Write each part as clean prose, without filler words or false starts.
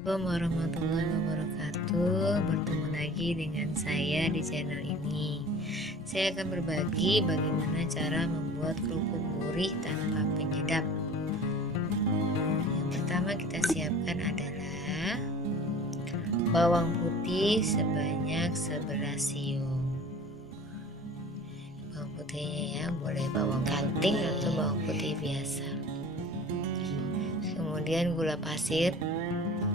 Assalamualaikum warahmatullahi wabarakatuh. Bertemu lagi dengan saya di channel ini. Saya akan berbagi bagaimana cara membuat kerupuk gurih tanpa penyedap. Yang pertama kita siapkan adalah bawang putih sebanyak 11 siung. Bawang putihnya ya, boleh bawang kanting atau bawang putih biasa. Kemudian gula pasir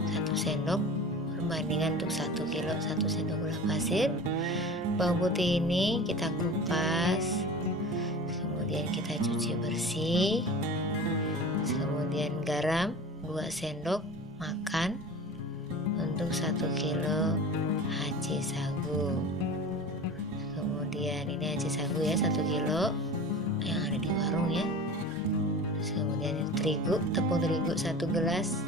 1 sendok, perbandingan untuk 1 kilo 1 sendok gula pasir. Bawang putih ini kita kupas, kemudian kita cuci bersih. Kemudian garam 2 sendok makan untuk 1 kilo aci sagu. Kemudian ini aci sagu ya, 1 kilo yang ada di warung ya. Kemudian terigu, tepung terigu 1 gelas.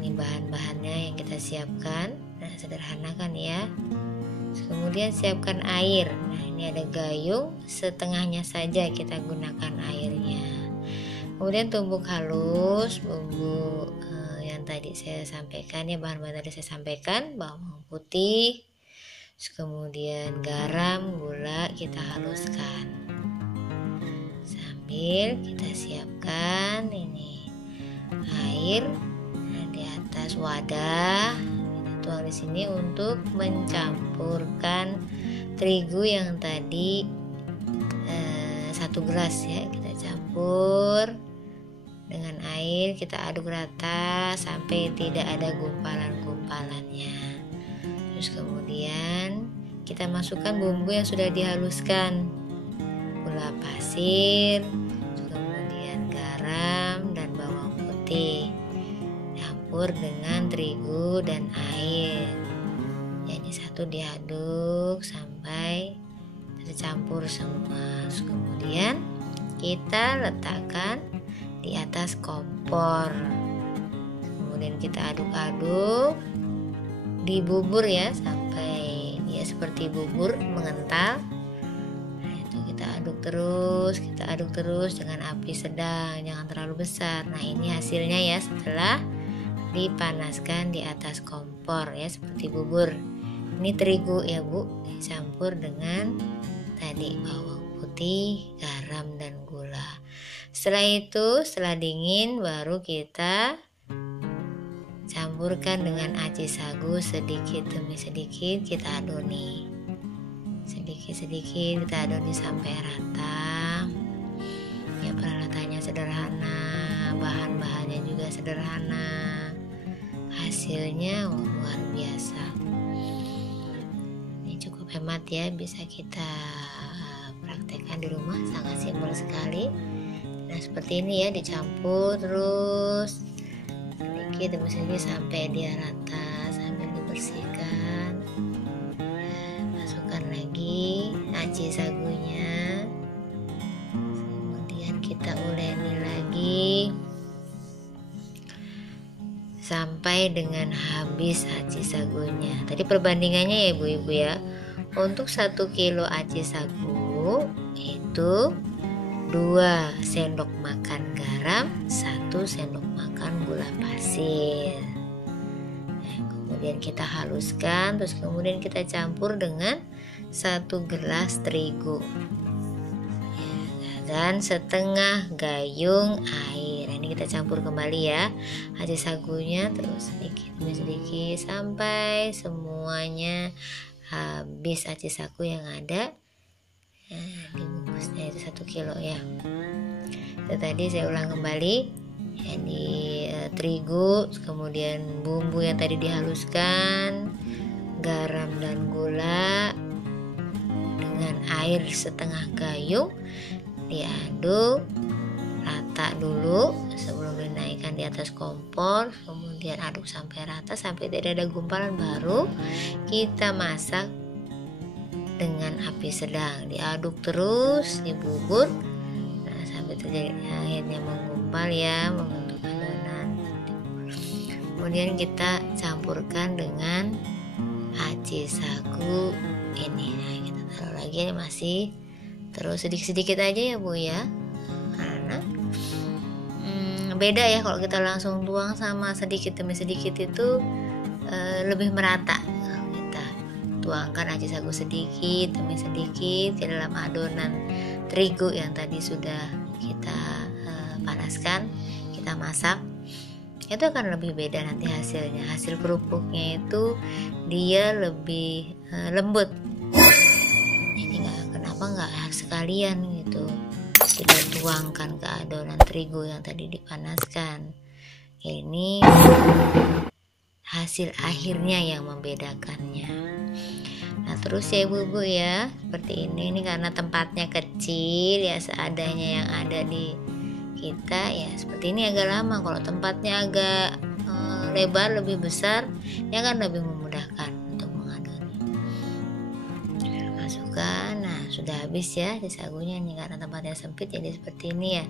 Ini bahan-bahannya yang kita siapkan. Nah, sederhana kan ya. Kemudian siapkan air. Nah, ini ada gayung, setengahnya saja kita gunakan airnya. Kemudian tumbuk halus bumbu yang tadi saya sampaikan ya, bahan-bahan tadi saya sampaikan, bawang putih, kemudian garam, gula kita haluskan. Sambil kita siapkan ini air di atas wadah. Kita tuang di sini untuk mencampurkan terigu yang tadi 1 gelas ya. Kita campur dengan air, kita aduk rata sampai tidak ada gumpalan-gumpalannya. Terus kemudian kita masukkan bumbu yang sudah dihaluskan, gula pasir, kemudian garam dan bawang putih, campur dengan terigu dan air. Jadi satu diaduk sampai tercampur semua. Kemudian kita letakkan di atas kompor. Kemudian kita aduk-aduk di bubur ya, sampai dia seperti bubur mengental. Kita aduk terus dengan api sedang, jangan terlalu besar. Nah, ini hasilnya ya setelah dipanaskan di atas kompor ya, seperti bubur. Ini terigu ya Bu, dicampur dengan tadi bawang putih, garam dan gula. Setelah itu, setelah dingin baru kita campurkan dengan aci sagu sedikit demi sedikit, kita adoni. Sedikit-sedikit kita adoni sampai rata. Ya, peralatannya sederhana, bahan-bahannya juga sederhana. Hasilnya luar biasa. Ini cukup hemat ya, bisa kita praktekkan di rumah, sangat simpel sekali. Nah, seperti ini ya, dicampur terus sedikit demi sedikit sampai dia rata, sambil dibersihkan. Lagi aci sagunya, kemudian kita uleni lagi sampai dengan habis aci sagunya. Tadi perbandingannya ya ibu-ibu ya, untuk 1 kilo aci sagu itu 2 sendok makan garam, 1 sendok makan gula pasir. Kemudian kita haluskan, terus kemudian kita campur dengan 1 gelas terigu ya, dan setengah gayung air. Ini kita campur kembali ya aci sagunya, terus sedikit demi sedikit sampai semuanya habis aci sagu yang ada. Dibungkusnya itu 1 kilo ya. Itu tadi saya ulang kembali ya, di terigu, kemudian bumbu yang tadi dihaluskan, garam dan gula dengan air setengah gayung, diaduk rata dulu sebelum dinaikkan di atas kompor. Kemudian aduk sampai rata sampai tidak ada gumpalan, baru kita masak dengan api sedang, diaduk terus di bubur. Nah, sampai terjadi akhirnya menggumpal ya, membentuk adonan. Kemudian kita campurkan dengan aci sagu ini. Nah, kita taruh lagi, ini masih terus sedikit-sedikit aja ya Bu ya, karena beda ya kalau kita langsung tuang sama sedikit demi sedikit itu lebih merata. Kalau kita tuangkan aci sagu sedikit demi sedikit ke dalam adonan terigu yang tadi sudah kita panaskan, kita masak, itu akan lebih beda nanti hasilnya. Hasil kerupuknya itu dia lebih lembut. Ini kenapa nggak sekalian gitu kita tuangkan ke adonan terigu yang tadi dipanaskan. Ini hasil akhirnya yang membedakannya. Nah terus ya ibu-ibu ya, seperti ini karena tempatnya kecil ya, seadanya yang ada di kita ya seperti ini agak lama. Kalau tempatnya agak lebar, lebih besar, ya kan lebih memudahkan untuk mengadonnya. Masukkan, nah sudah habis ya si sagunya nih, karena tempatnya sempit jadi seperti ini ya.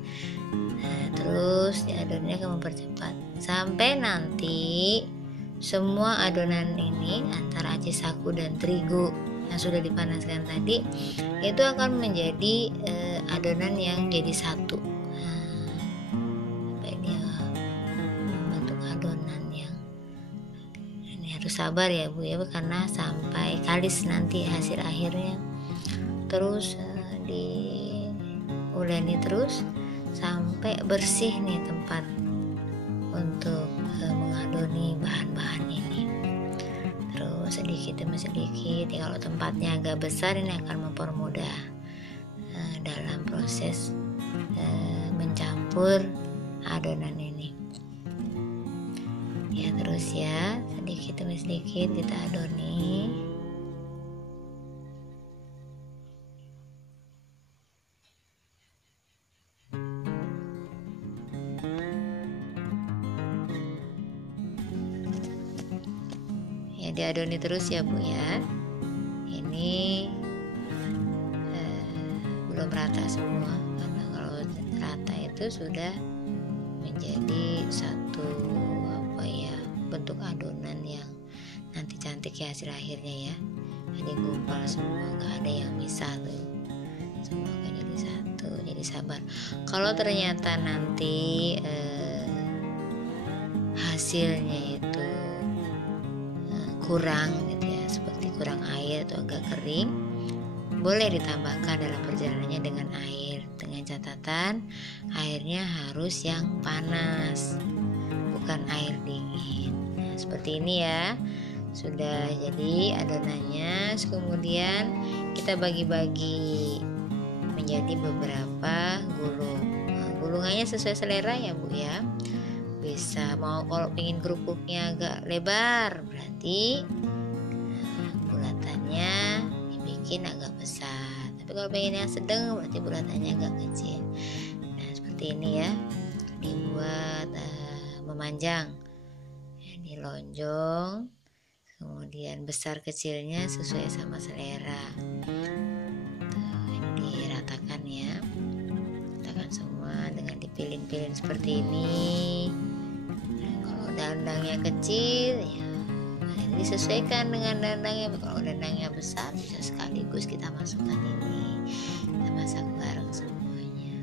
Nah terus adonannya akan mempercepat sampai nanti semua adonan ini antara aci sagu dan terigu yang sudah dipanaskan tadi itu akan menjadi adonan yang jadi satu. Sampai dia membentuk adonan yang ini harus sabar ya Bu ya, karena sampai kalis nanti hasil akhirnya. Terus diuleni terus sampai bersih nih tempat untuk mengadoni bahan-bahan ini. Terus sedikit demi sedikit ya, kalau tempatnya agak besar ini akan mempermudah dalam proses mencampur adonan ini ya. Terus ya sedikit demi sedikit kita adoni. Diadoni terus ya Bu ya. Ini belum rata semua, karena kalau rata itu sudah menjadi satu bentuk adonan yang nanti cantik ya hasil akhirnya ya. Jadi gumpal semua, nggak ada yang misah tuh, semua akan jadi satu. Jadi sabar. Kalau ternyata nanti hasilnya itu kurang gitu ya, seperti kurang air atau agak kering, boleh ditambahkan dalam perjalanannya dengan air, dengan catatan airnya harus yang panas, bukan air dingin. Nah, seperti ini ya, sudah jadi adonannya. Kemudian kita bagi-bagi menjadi beberapa gulung. Nah, gulungannya sesuai selera ya Bu ya. Bisa mau kalau pengen kerupuknya agak lebar, berarti bulatannya dibikin agak besar. Tapi kalau pengen yang sedang, berarti bulatannya agak kecil. Nah seperti ini ya, dibuat memanjang ya, dilonjong, kemudian besar kecilnya sesuai sama selera. Tuh, ini diratakan ya, ratakan semua dengan dipilin-pilin seperti ini. Dandangnya kecil ya disesuaikan dengan dandangnya. Kalau dandangnya besar bisa sekaligus kita masukkan ini, kita masak bareng semuanya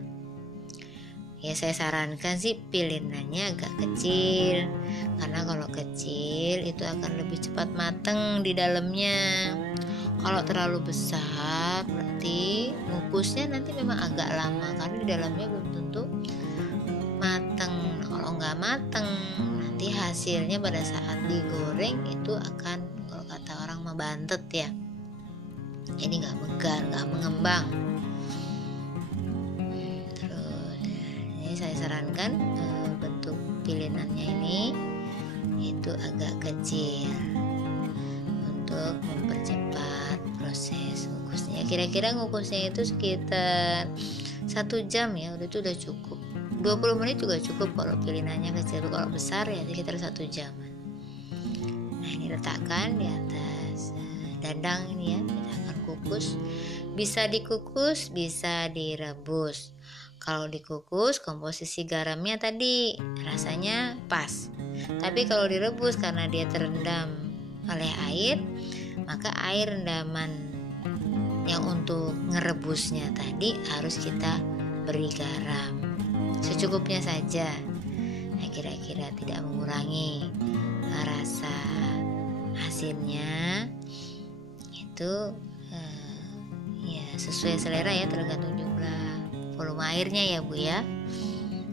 ya. Saya sarankan sih pilinannya agak kecil, karena kalau kecil itu akan lebih cepat mateng di dalamnya. Kalau terlalu besar berarti ngukusnya nanti memang agak lama, karena di dalamnya belum tentu mateng. Kalau nggak mateng nanti hasilnya pada saat digoreng itu akan, kalau kata orang mah, bantet ya, jadi nggak megar, nggak mengembang. Terus ini saya sarankan bentuk pilinannya ini itu agak kecil untuk mempercepat proses ngukusnya. Kira-kira ngukusnya itu sekitar 1 jam ya, itu udah cukup. 20 menit juga cukup kalau pilinannya kecil. Kalau besar ya sekitar 1 jam. Nah ini letakkan di atas dandang ini ya, kita akan kukus. Bisa dikukus, bisa direbus. Kalau dikukus, komposisi garamnya tadi rasanya pas. Tapi kalau direbus, karena dia terendam oleh air, maka air rendaman yang untuk ngerebusnya tadi harus kita beri garam secukupnya saja. kira-kira tidak mengurangi rasa asinnya, itu ya sesuai selera ya, tergantung jumlah volume airnya ya Bu ya.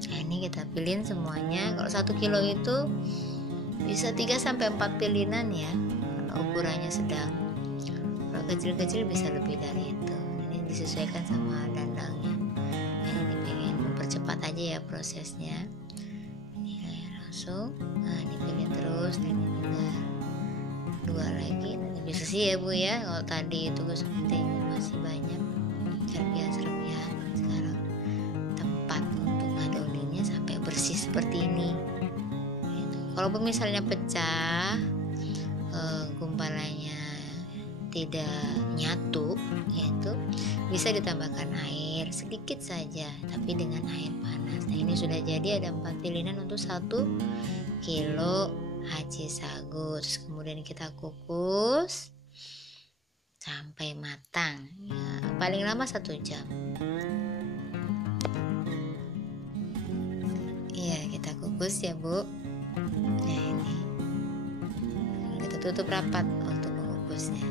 Nah ini kita pilih semuanya. Kalau 1 kilo itu bisa 3-4 pilihan ya, kalau ukurannya sedang. Kalau kecil-kecil bisa lebih dari itu. Ini disesuaikan sama dandangnya. Nah, ini pengen mempercepat aja ya prosesnya. Ini langsung. Nah ini pilih terus. Nah, ini juga 2 lagi. Nanti bisa sih ya Bu ya. Kalau tadi itu sepertinya masih banyak serpihan-serpihan. Sekarang tempat untuk ngadolinnya sampai bersih seperti ini. Kalau misalnya pecah, gumpalannya tidak nyatu, yaitu bisa ditambahkan air sedikit saja, tapi dengan air panas. Nah ini sudah jadi, ada 4 pilihan untuk 1 kilo haji sagu. Terus kemudian kita kukus sampai matang, ya, paling lama 1 jam. Iya, kita kukus ya Bu. Nah ini kita tutup rapat untuk mengukusnya,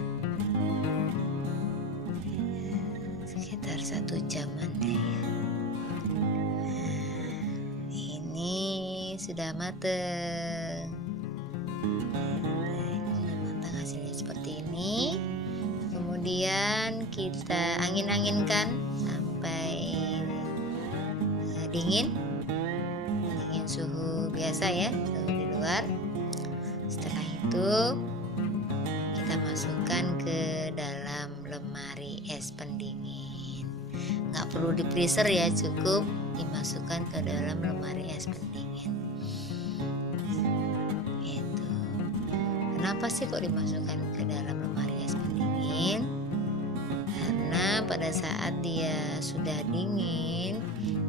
sekitar 1 jaman ya. Ini sudah mateng. Ini sudah matang, hasilnya seperti ini. Kemudian kita angin-anginkan sampai dingin suhu biasa ya, suhu di luar. Setelah itu kita masukkan ke dalam lemari es pendingin. Nggak perlu di freezer ya, cukup dimasukkan ke dalam lemari es pendingin. Itu. Kenapa sih kok dimasukkan ke dalam lemari es pendingin? Karena pada saat dia sudah dingin,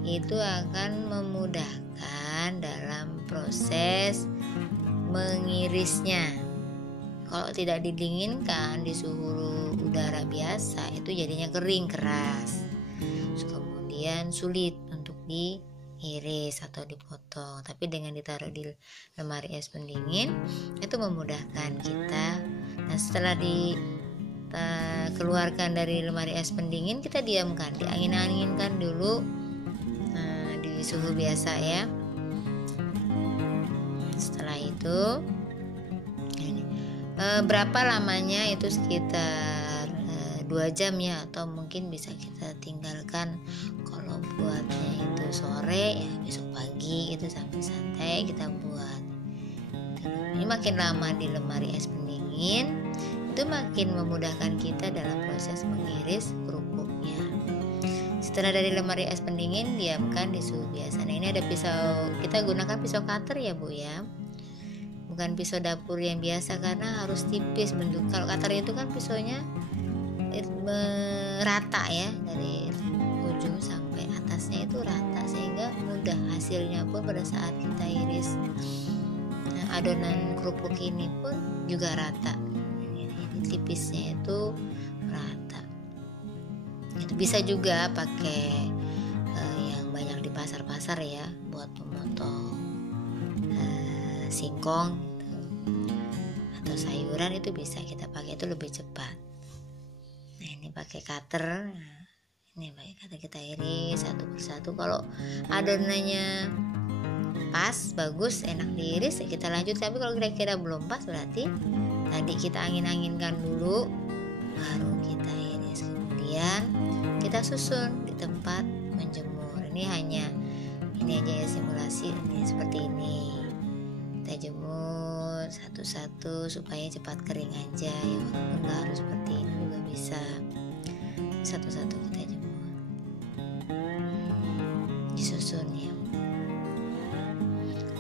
itu akan memudahkan dalam proses mengirisnya. Kalau tidak didinginkan di suhu udara biasa, itu jadinya kering keras. Terus kemudian sulit untuk diiris atau dipotong. Tapi dengan ditaruh di lemari es pendingin, itu memudahkan kita. Nah setelah dikeluarkan dari lemari es pendingin, kita diamkan, diangin-anginkan dulu di suhu biasa ya. Setelah itu berapa lamanya, itu sekitar 2 jam ya, atau mungkin bisa kita tinggalkan. Kalau buatnya itu sore ya, besok pagi itu sambil santai kita buat. Ini makin lama di lemari es pendingin, itu makin memudahkan kita dalam proses mengiris kerupuknya. Setelah dari lemari es pendingin, diamkan di suhu biasa. Nah ini ada pisau, kita gunakan pisau cutter ya Bu ya, bukan pisau dapur yang biasa, karena harus tipis bentuk. Kalau cutter itu kan pisaunya rata ya, dari ujung sampai atasnya itu rata, sehingga mudah hasilnya pun pada saat kita iris. Nah, adonan kerupuk ini pun juga rata, ini tipisnya itu rata. Itu bisa juga pakai yang banyak di pasar-pasar ya, buat memotong singkong gitu, atau sayuran, itu bisa kita pakai, itu lebih cepat. Nah ini pakai cutter. Nah, ini pakai cutter kita iris satu persatu. Kalau adonannya pas, bagus, enak diiris, kita lanjut. Tapi kalau kira-kira belum pas, berarti tadi kita angin-anginkan dulu, baru kita iris. Kemudian kita susun di tempat menjemur. Ini aja ya simulasi, ini seperti ini. Kita jemur satu-satu supaya cepat kering aja ya, walaupun nggak harus seperti ini juga bisa. Satu-satu kita jemur, disusun ya.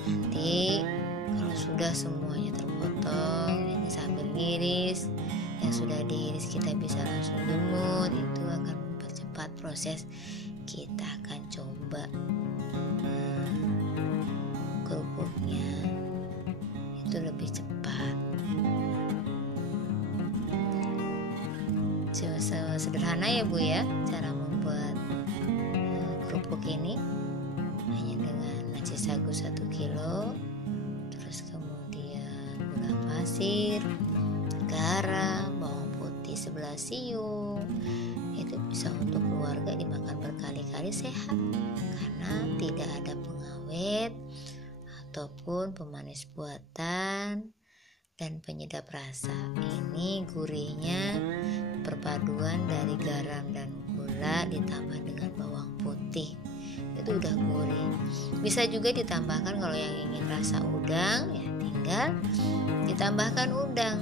Nanti kalau sudah semuanya terpotong, ini sambil ngiris, yang sudah diiris kita bisa langsung jemur. Itu akan mempercepat proses. Kita akan coba kerupuknya itu lebih cepat. Sederhana ya Bu ya cara membuat kerupuk ini, hanya dengan nasi sagu 1 kilo, terus kemudian gula pasir, garam, bawang putih 11 siung. Itu bisa untuk keluarga dimakan berkali-kali, sehat karena tidak ada pengawet ataupun pemanis buatan dan penyedap rasa. Ini gurihnya perpaduan dari garam dan gula ditambah dengan bawang putih, itu udah gurih. Bisa juga ditambahkan kalau yang ingin rasa udang ya tinggal ditambahkan udang.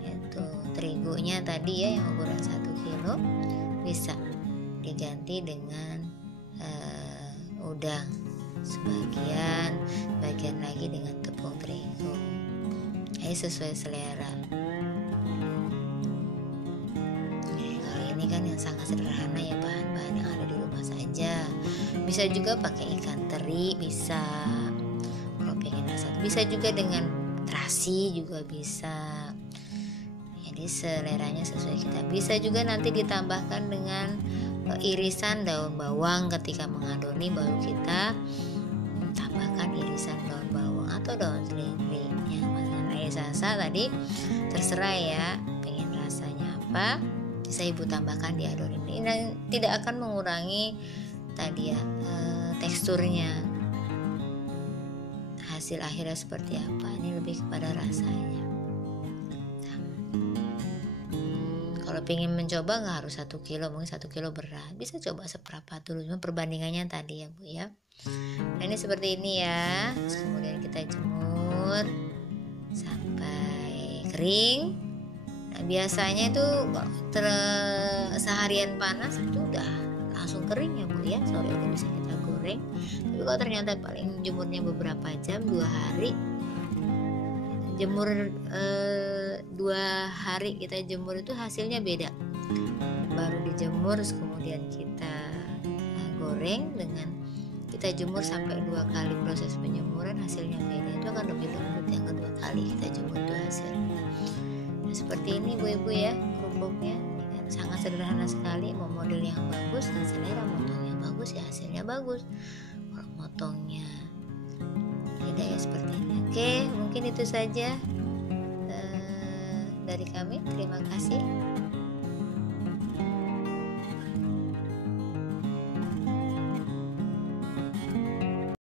Itu terigunya tadi ya yang ukuran 1 kilo bisa diganti dengan udang sebagian lagi dengan tepung terigu. Ini sesuai selera. Kalau ini kan yang sangat sederhana ya, bahan-bahan yang ada di rumah saja. Bisa juga pakai ikan teri, bisa. Kalau pengen rasa, bisa juga dengan terasi juga bisa. Jadi seleranya sesuai kita. Bisa juga nanti ditambahkan dengan irisan daun bawang ketika mengadoni, baru kita tambahkan irisan daun bawang atau daun seledri. Yang mengenai rasa tadi terserah ya, pengen rasanya apa bisa ibu tambahkan di adonan ini, dan tidak akan mengurangi tadi ya teksturnya. Hasil akhirnya seperti apa, ini lebih kepada rasanya. Kalau pengen mencoba nggak harus 1 kilo, mungkin 1 kilo berat, bisa coba seperempat dulu, cuma perbandingannya tadi ya Bu ya. Nah ini seperti ini ya, kemudian kita jemur sampai kering. Nah biasanya itu seharian panas itu udah langsung kering ya Bu ya, sore itu bisa kita goreng. Tapi kalau ternyata paling jemurnya beberapa jam, 2 hari, jemur 2 hari kita jemur itu hasilnya beda. Baru dijemur kemudian kita goreng dengan kita jemur sampai 2 kali proses penjemuran, hasilnya beda. Itu akan lebih lembut yang kedua kali kita jemur itu hasilnya. Nah seperti ini Bu-ibu ya kerupuknya, kan sangat sederhana sekali. Mau model yang bagus dan selera, motong yang bagus ya hasilnya bagus. Kalau motongnya beda ya seperti ini. Oke, mungkin itu saja dari kami. Terima kasih.